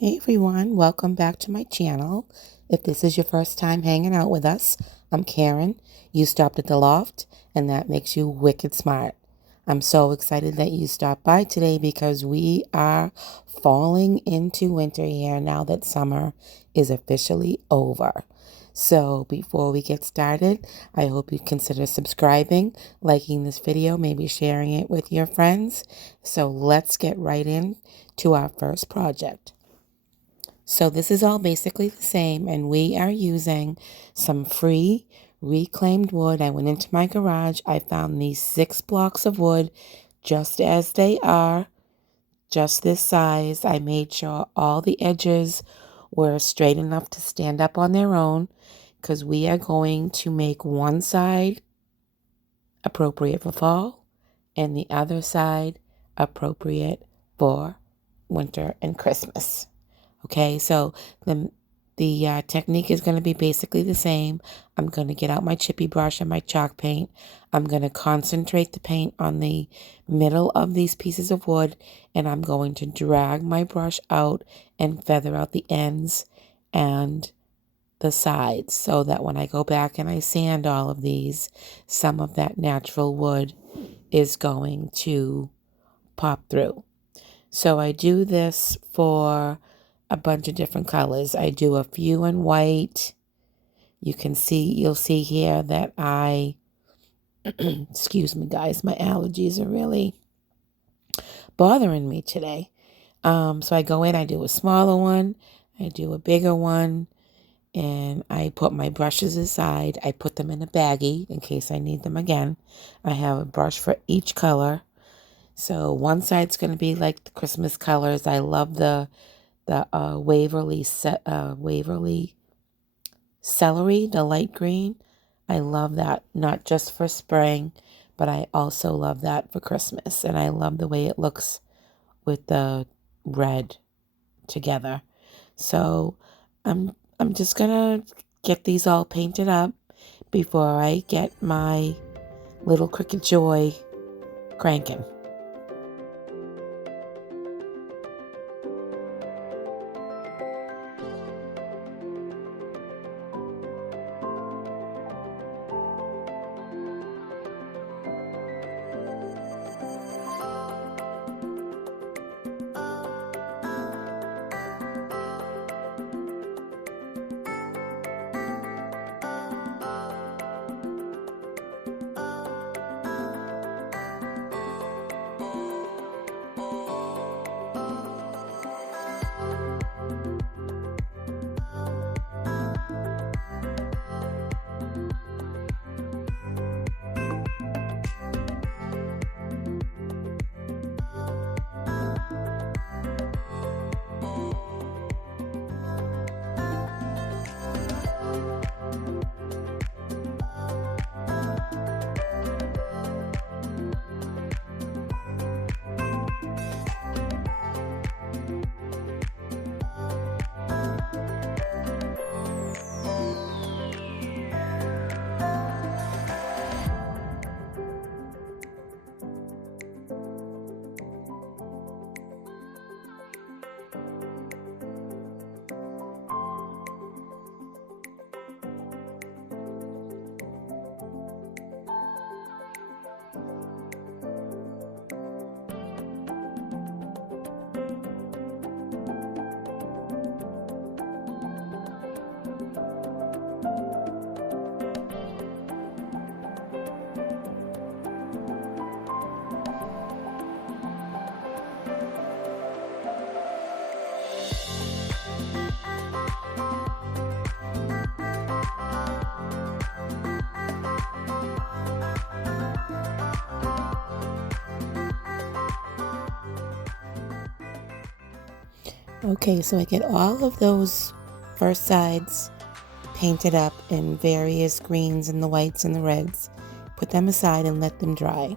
Hey everyone, welcome back to my channel. If this is your first time hanging out with us, I'm Karen. You stopped at the Loft, and that makes you wicked smart. I'm so excited that you stopped by today because we are falling into winter here now that summer is officially over. So before we get started, I hope you consider subscribing, liking this video, maybe sharing it with your friends. So let's get right in to our first project. So this is all basically the same, and we are using some free reclaimed wood. I went into my garage. I found these 6 blocks of wood just as they are, just this size. I made sure all the edges were straight enough to stand up on their own because we are going to make one side appropriate for fall and the other side appropriate for winter and Christmas. Okay, so the technique is going to be basically the same. I'm going to get out my chippy brush and my chalk paint. I'm going to concentrate the paint on the middle of these pieces of wood, and I'm going to drag my brush out and feather out the ends and the sides so that when I go back and I sand all of these, some of that natural wood is going to pop through. So I do this for a bunch of different colors. I do a few in white. You'll see here that excuse me guys, my allergies are really bothering me today. So I go in, I do a smaller one, I do a bigger one, and I put my brushes aside. I put them in a baggie in case I need them again. I have a brush for each color. So one side's going to be like the Christmas colors. I love the Waverly celery, the light green. I love that, not just for spring, but I also love that for Christmas. And I love the way it looks with the red together. So I'm just gonna get these all painted up before I get my little Cricut Joy cranking. Okay, so I get all of those first sides painted up in various greens and the whites and the reds. Put them aside and let them dry.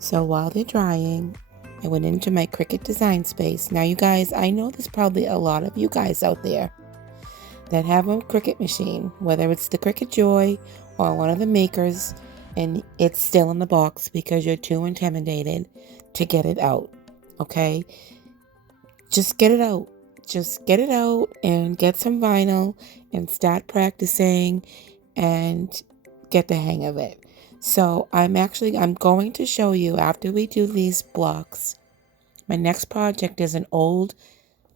So while they're drying, I went into my Cricut design space. Now you guys, I know there's probably a lot of you guys out there that have a Cricut machine, whether it's the Cricut Joy or one of the makers, and it's still in the box because you're too intimidated to get it out. Okay? Just get it out. just get it out and get some vinyl and start practicing and get the hang of it. So I'm going to show you after we do these blocks. My next project is an old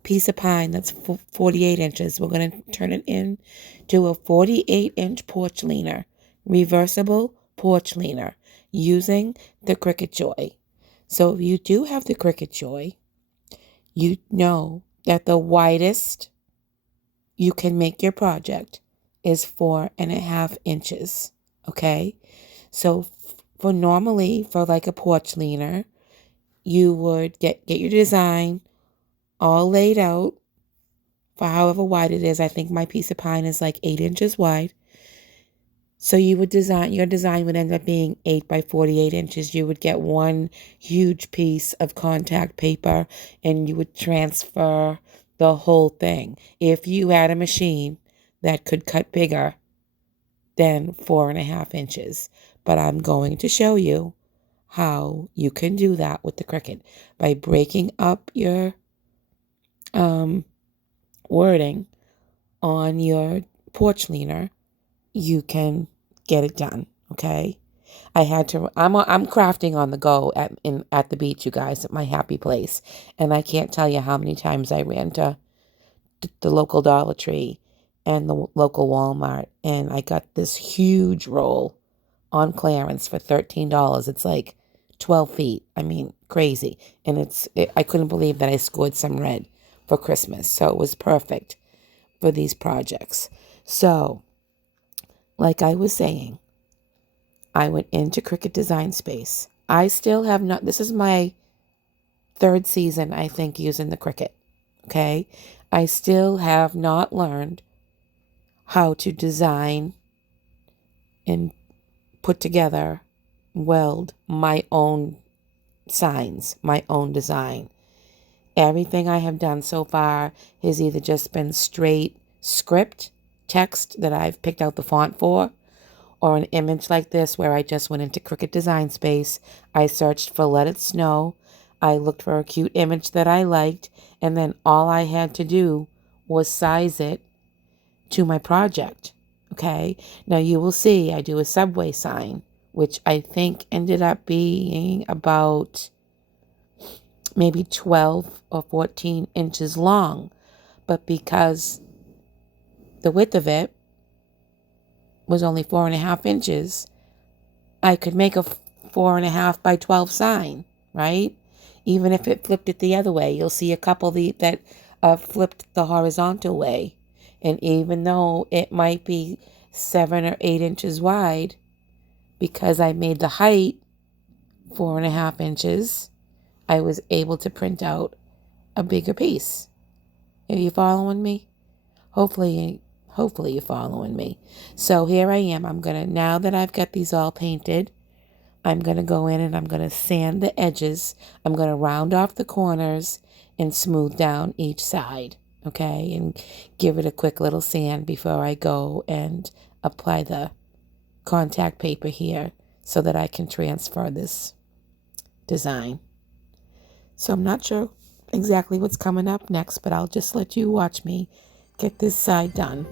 piece of pine that's 48 inches. We're going to turn it into a 48-inch porch leaner, reversible porch leaner using the Cricut Joy. So if you do have the Cricut Joy, you know that the widest you can make your project is 4.5 inches. Okay? So for like a porch leaner, you would get your design all laid out for however wide it is. I think my piece of pine is like 8 inches wide. So your design would end up being 8 by 48 inches. You would get one huge piece of contact paper and you would transfer the whole thing. If you had a machine that could cut bigger than 4.5 inches. But I'm going to show you how you can do that with the Cricut by breaking up your wording on your porch leaner. You can get it done. Okay. I'm crafting on the go at the beach, you guys, at my happy place. And I can't tell you how many times I ran to the local Dollar Tree and the local Walmart. And I got this huge roll on clearance for $13. It's like 12 feet. I mean, crazy. And I couldn't believe that I scored some red for Christmas. So it was perfect for these projects. So, like I was saying, I went into Cricut Design Space. I still have not, this is my 3rd season, I think, using the Cricut. Okay? I still have not learned how to design and put together, weld my own signs, my own design. Everything I have done so far has either just been straight script text that I've picked out the font for, or an image like this where I just went into Cricut Design Space. I searched for Let It Snow. I looked for a cute image that I liked, and then all I had to do was size it to my project. Okay? Now you will see I do a subway sign, which I think ended up being about maybe 12 or 14 inches long. But because the width of it was only 4.5 inches, I could make a 4.5 by 12 sign, right? Even if it flipped it the other way, you'll see a couple that flipped the horizontal way. And even though it might be 7 or 8 inches wide, because I made the height 4.5 inches, I was able to print out a bigger piece. Are you following me? Hopefully you're following me. So here I am. Now that I've got these all painted, I'm going to go in and I'm going to sand the edges. I'm going to round off the corners and smooth down each side. Okay? And give it a quick little sand before I go and apply the contact paper here so that I can transfer this design. So I'm not sure exactly what's coming up next, but I'll just let you watch me get this side done.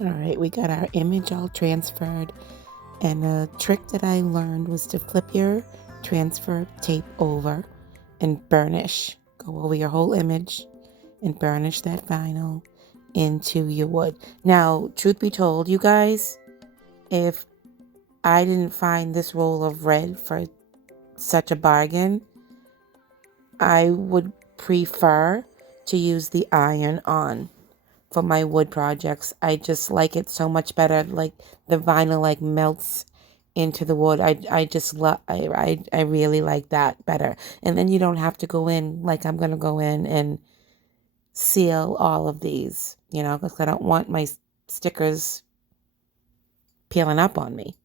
All right, we got our image all transferred. And a trick that I learned was to flip your transfer tape over and burnish. Go over your whole image and burnish that vinyl into your wood. Now, truth be told, you guys, if I didn't find this roll of red for such a bargain, I would prefer to use the iron-on for my wood projects. I just like it so much better. Like the vinyl like melts into the wood. I just love, I really like that better. And then you don't have to go in like I'm going to go in and seal all of these, you know, because I don't want my stickers peeling up on me.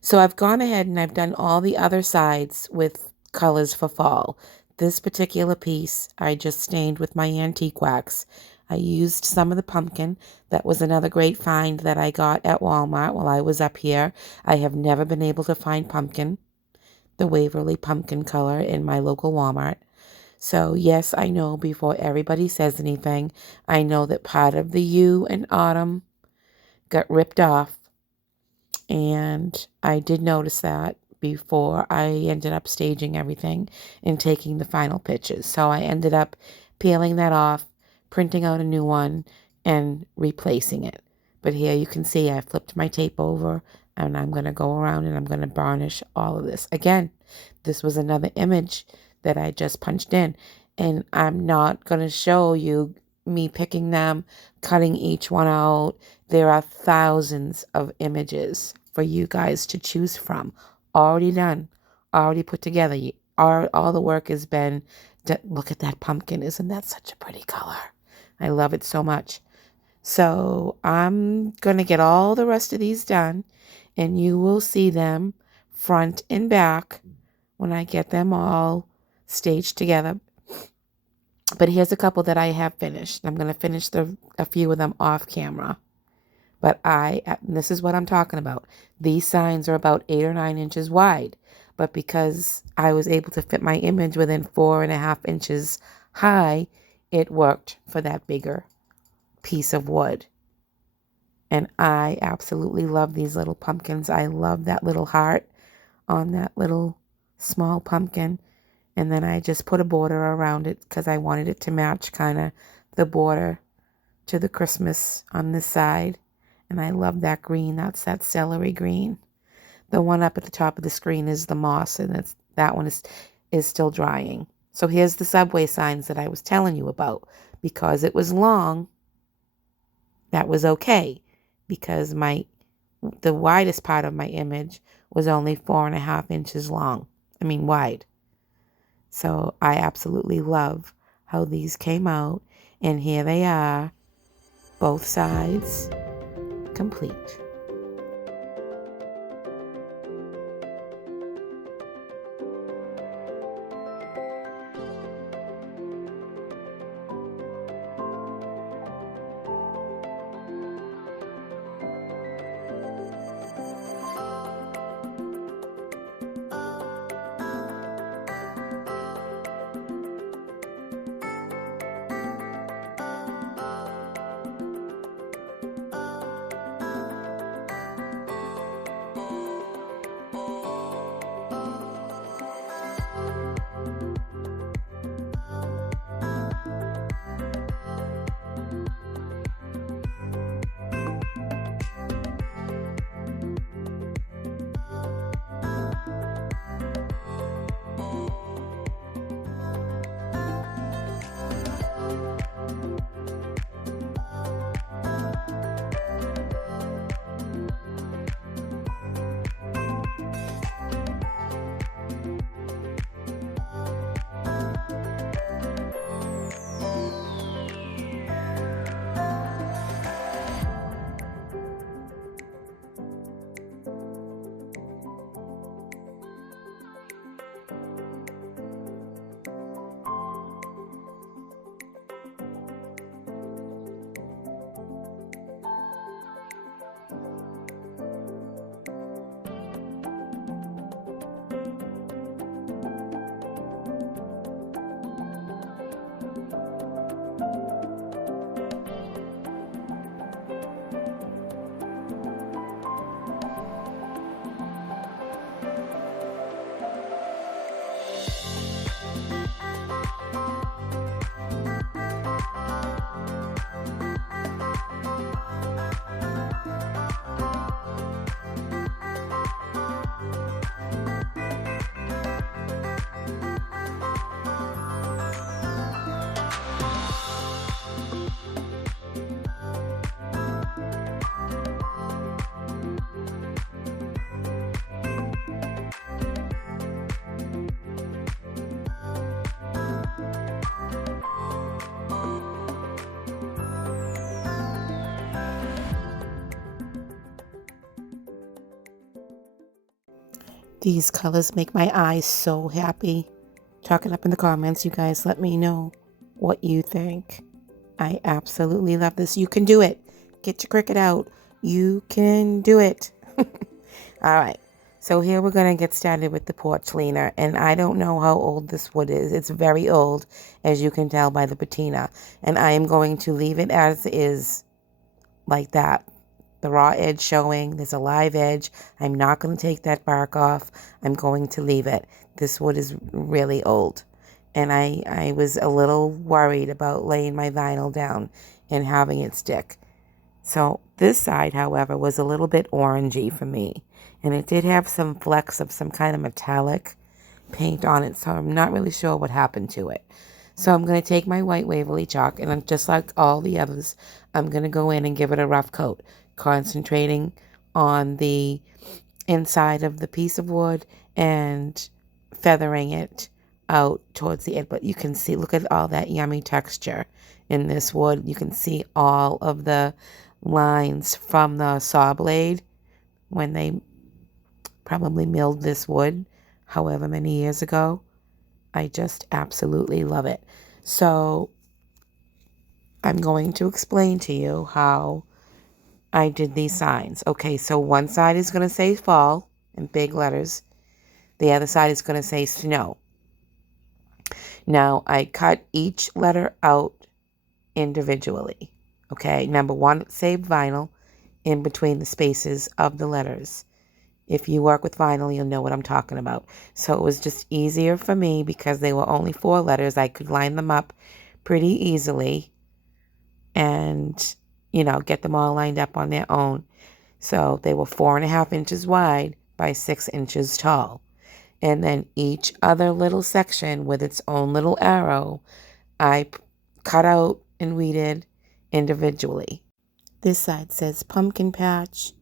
So I've gone ahead and I've done all the other sides with colors for fall. This particular piece I just stained with my antique wax. I used some of the pumpkin. That was another great find that I got at Walmart while I was up here. I have never been able to find pumpkin, the Waverly pumpkin color, in my local Walmart. So yes, I know before everybody says anything, I know that part of the U in autumn got ripped off. And I did notice that before I ended up staging everything and taking the final pictures. So I ended up peeling that off, printing out a new one, and replacing it. But here you can see I flipped my tape over, and I'm going to go around and I'm going to varnish all of this. Again, this was another image that I just punched in. And I'm not going to show you me picking them, cutting each one out. There are thousands of images for you guys to choose from. Already done, already put together. All the work has been done. Look at that pumpkin. Isn't that such a pretty color? I love it so much. So I'm going to get all the rest of these done, and you will see them front and back when I get them all staged together. But here's a couple that I have finished. I'm going to finish a few of them off camera. But this is what I'm talking about. These signs are about 8 or 9 inches wide. But because I was able to fit my image within 4.5 inches high, it worked for that bigger piece of wood. And I absolutely love these little pumpkins. I love that little heart on that little small pumpkin. And then I just put a border around it because I wanted it to match kind of the border to the Christmas on this side. And I love that green. That's that celery green. The one up at the top of the screen is the moss, and that one is still drying. So here's the subway signs that I was telling you about. Because it was long, that was okay. Because the widest part of my image was only 4.5 inches wide. So I absolutely love how these came out. And here they are, both sides complete. These colors make my eyes so happy. Talk it up in the comments, you guys. Let me know what you think. I absolutely love this. You can do it. Get your Cricut out. You can do it. All right. So here we're going to get started with the porch leaner. And I don't know how old this wood is. It's very old, as you can tell by the patina. And I am going to leave it as is, like that. The raw edge showing. There's a live edge. I'm not going to take that bark off. I'm going to leave it. This wood is really old. And I was a little worried about laying my vinyl down and having it stick. So this side, however, was a little bit orangey for me. And it did have some flecks of some kind of metallic paint on it. So I'm not really sure what happened to it. So I'm going to take my white Waverly chalk, and I'm just like all the others, I'm going to go in and give it a rough coat, concentrating on the inside of the piece of wood and feathering it out towards the end. But you can see, look at all that yummy texture in this wood. You can see all of the lines from the saw blade when they probably milled this wood however many years ago. I just absolutely love it. So I'm going to explain to you how I did these signs. Okay, so one side is going to say fall in big letters. The other side is going to say snow. Now, I cut each letter out individually. Okay, number one, it saved vinyl in between the spaces of the letters. If you work with vinyl, you'll know what I'm talking about. So it was just easier for me because they were only 4 letters. I could line them up pretty easily and, get them all lined up on their own. So they were 4.5 inches wide by 6 inches tall. And then each other little section with its own little arrow, I cut out and weeded individually. This side says pumpkin patch,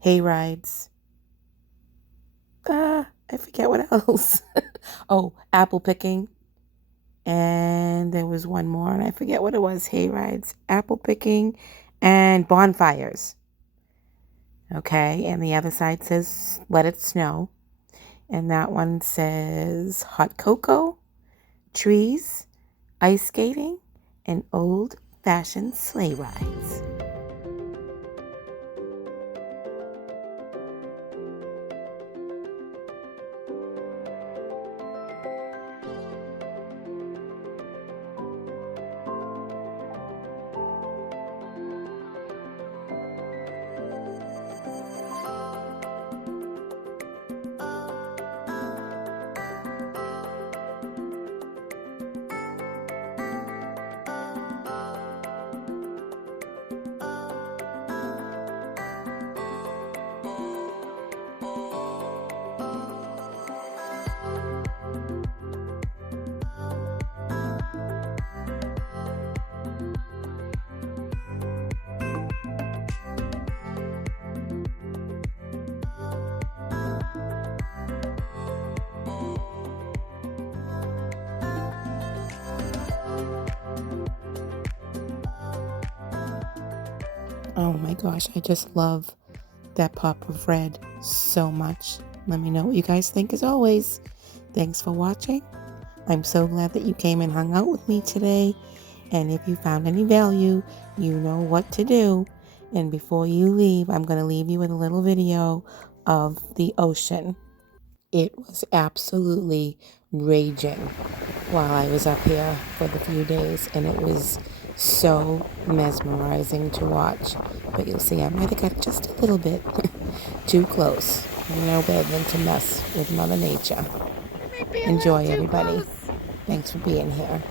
hay rides. I forget what else. Oh, apple picking. And there was one more, and I forget what it was. Hay rides, apple picking, and bonfires. Okay, and the other side says let it snow. And that one says hot cocoa, trees, ice skating, and old-fashioned sleigh rides. Oh my gosh, I just love that pop of red so much. Let me know what you guys think as always. Thanks for watching. I'm so glad that you came and hung out with me today. And if you found any value, you know what to do. And before you leave, I'm going to leave you with a little video of the ocean. It was absolutely raging while I was up here for the few days, and it was so mesmerizing to watch. But you'll see I might have got just a little bit too close. No better than to mess with Mother Nature. Enjoy, everybody. Thanks for being here.